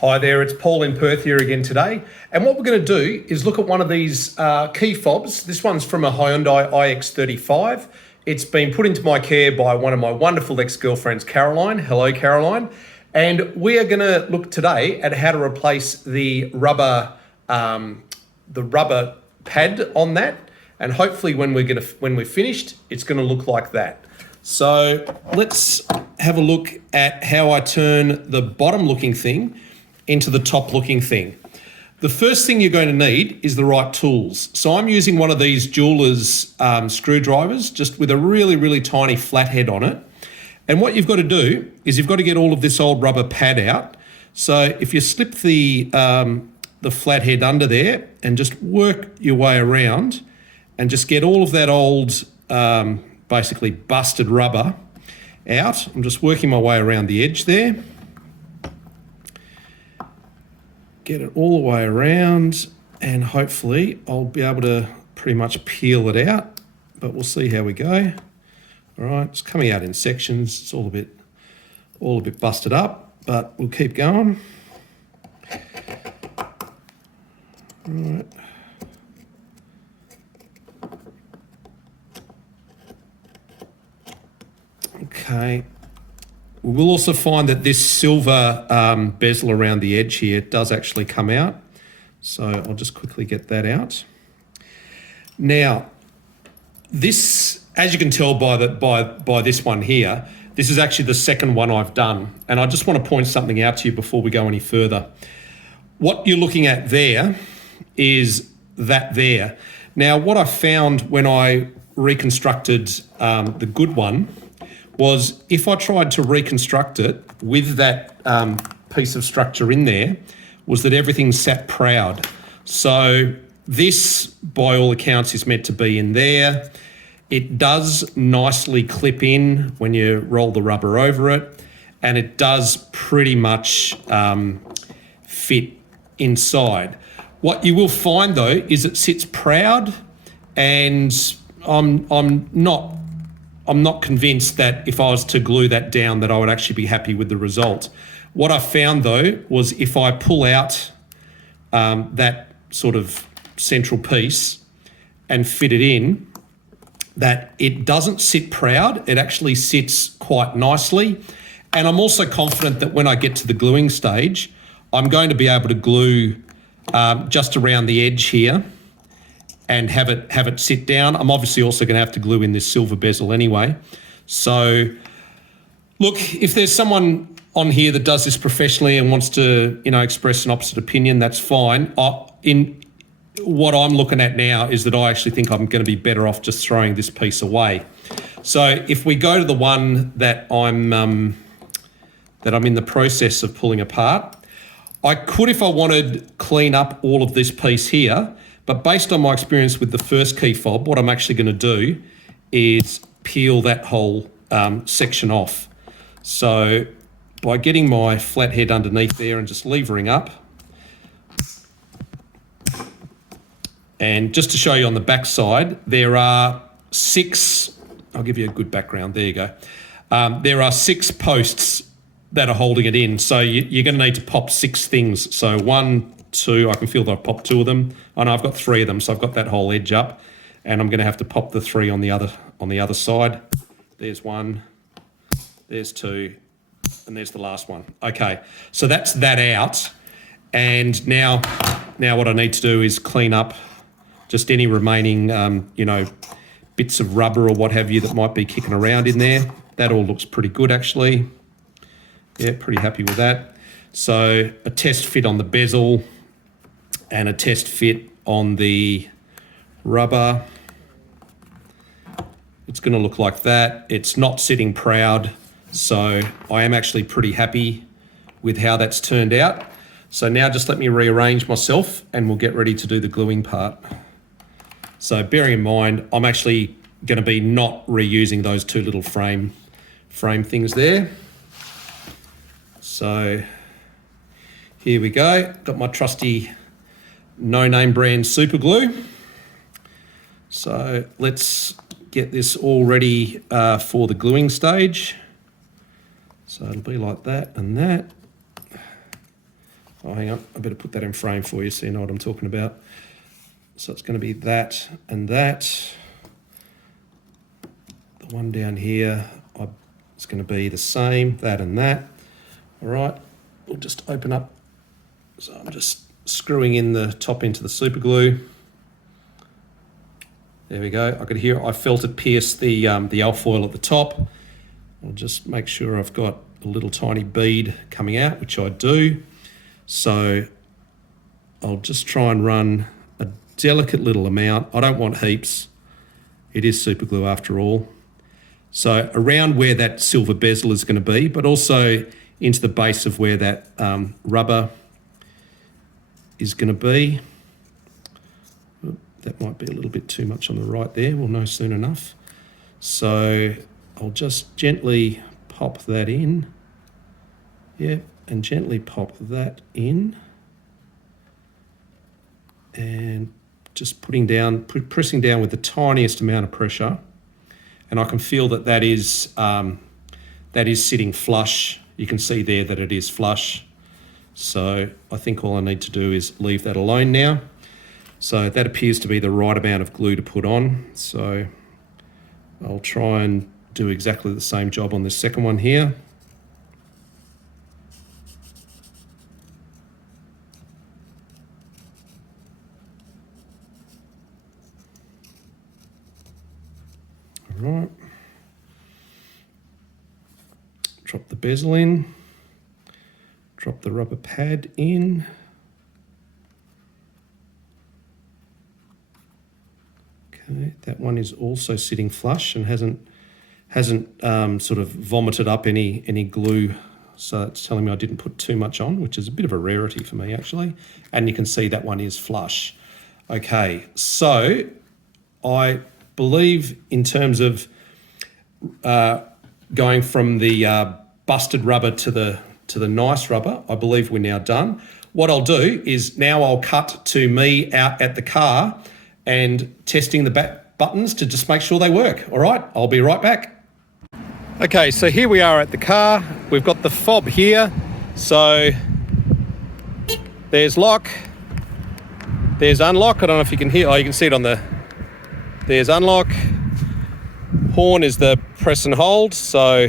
Hi there, it's Paul in Perth here again today. And what we're going to do is look at one of these key fobs. This one's from a Hyundai iX35. It's been put into my care by one of my wonderful ex-girlfriends, Caroline. Hello, Caroline. And we are going to look today at how to replace the rubber pad on that. And hopefully when we're finished, it's going to look like that. So let's have a look at how I turn the bottom looking thing into the top looking thing. The first thing you're going to need is the right tools. So I'm using one of these jeweler's screwdrivers, just with a really, really tiny flathead on it. And what you've got to do is you've got to get all of this old rubber pad out. So if you slip the flathead under there and just work your way around and just get all of that old, basically busted rubber out. I'm just working my way around the edge there. Get it all the way around, and hopefully I'll be able to pretty much peel it out, but we'll see how we go. All right, it's coming out in sections. It's all a bit busted up, but we'll keep going. All right. Okay. We will also find that this silver bezel around the edge here does actually come out. So I'll just quickly get that out. Now, this, as you can tell by this one here, this is actually the second one I've done. And I just want to point something out to you before we go any further. What you're looking at there is that there. Now, what I found when I reconstructed the good one was if I tried to reconstruct it with that piece of structure in there, was that everything sat proud. So this, by all accounts, is meant to be in there. It does nicely clip in when you roll the rubber over it, and it does pretty much fit inside. What you will find though is it sits proud, and I'm not convinced that if I was to glue that down that I would actually be happy with the result. What I found though was if I pull out that sort of central piece and fit it in, that it doesn't sit proud, it actually sits quite nicely. And I'm also confident that when I get to the gluing stage, I'm going to be able to glue just around the edge here and have it sit down. I'm obviously also going to have to glue in this silver bezel anyway. So look, if there's someone on here that does this professionally and wants to, express an opposite opinion, that's fine. In what I'm looking at now is that I actually think I'm going to be better off just throwing this piece away. So if we go to the one that I'm in the process of pulling apart, I could, if I wanted, clean up all of this piece here. But based on my experience with the first key fob, what I'm actually going to do is peel that whole section off. So by getting my flathead underneath there and just levering up, and just to show you on the back side, there are 6, I'll give you a good background, there you go. There are 6 posts that are holding it in. So you're going to need to pop 6 things. So 1, 2, I can feel that I've popped 2 of them. Oh no, I've got 3 of them, so I've got that whole edge up, and I'm going to have to pop the 3 on the other side. There's 1, there's 2, and there's the last one. Okay, so that's that out, and now what I need to do is clean up just any remaining, bits of rubber or what have you that might be kicking around in there. That all looks pretty good actually. Yeah, pretty happy with that. So a test fit on the bezel and a test fit on the rubber. It's going to look like that. It's not sitting proud, so I am actually pretty happy with how that's turned out. So now just let me rearrange myself and we'll get ready to do the gluing part. So bearing in mind, I'm actually going to be not reusing those 2 little frame things there. So here we go. Got my trusty no-name brand super glue. So let's get this all ready for the gluing stage. So it'll be like that and that. Oh, hang on, I better put that in frame for you so you know what I'm talking about. So it's going to be that and that. The one down here, it's going to be the same, that and that. All right, we'll just open up. So I'm just screwing in the top into the super glue. There we go. I could hear, I felt it pierce the alfoil at the top. I'll just make sure I've got a little tiny bead coming out, which I do. So I'll just try and run a delicate little amount. I don't want heaps. It is super glue after all. So around where that silver bezel is going to be, but also into the base of where that rubber is going to be. That might be a little bit too much on the right there. We'll know soon enough. So I'll just gently pop that in. Yeah, and gently pop that in. And just putting down, pressing down with the tiniest amount of pressure. And I can feel that that is sitting flush. You can see there that it is flush. So I think all I need to do is leave that alone now. So that appears to be the right amount of glue to put on. So I'll try and do exactly the same job on this second one here. All right. Drop the bezel in. Drop the rubber pad in. Okay, that one is also sitting flush and hasn't sort of vomited up any glue. So it's telling me I didn't put too much on, which is a bit of a rarity for me actually. And you can see that one is flush. Okay, so I believe in terms of going from the busted rubber to the nice rubber, I believe we're now done. What I'll do is now I'll cut to me out at the car and testing the back buttons to just make sure they work. All right, I'll be right back. Okay, so here we are at the car. We've got the fob here. So there's lock, there's unlock. I don't know if you can hear, oh, you can see it on there's unlock. Horn is the press and hold. So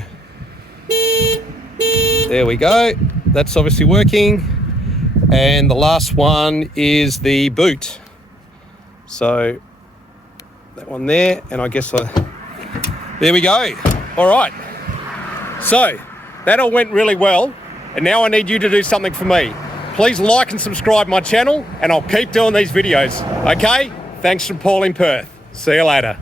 there we go. That's obviously working. And the last one is the boot. So that one there, and I guess there we go. All right. So that all went really well, and now I need you to do something for me. Please like and subscribe my channel, and I'll keep doing these videos. Okay? Thanks from Paul in Perth. See you later.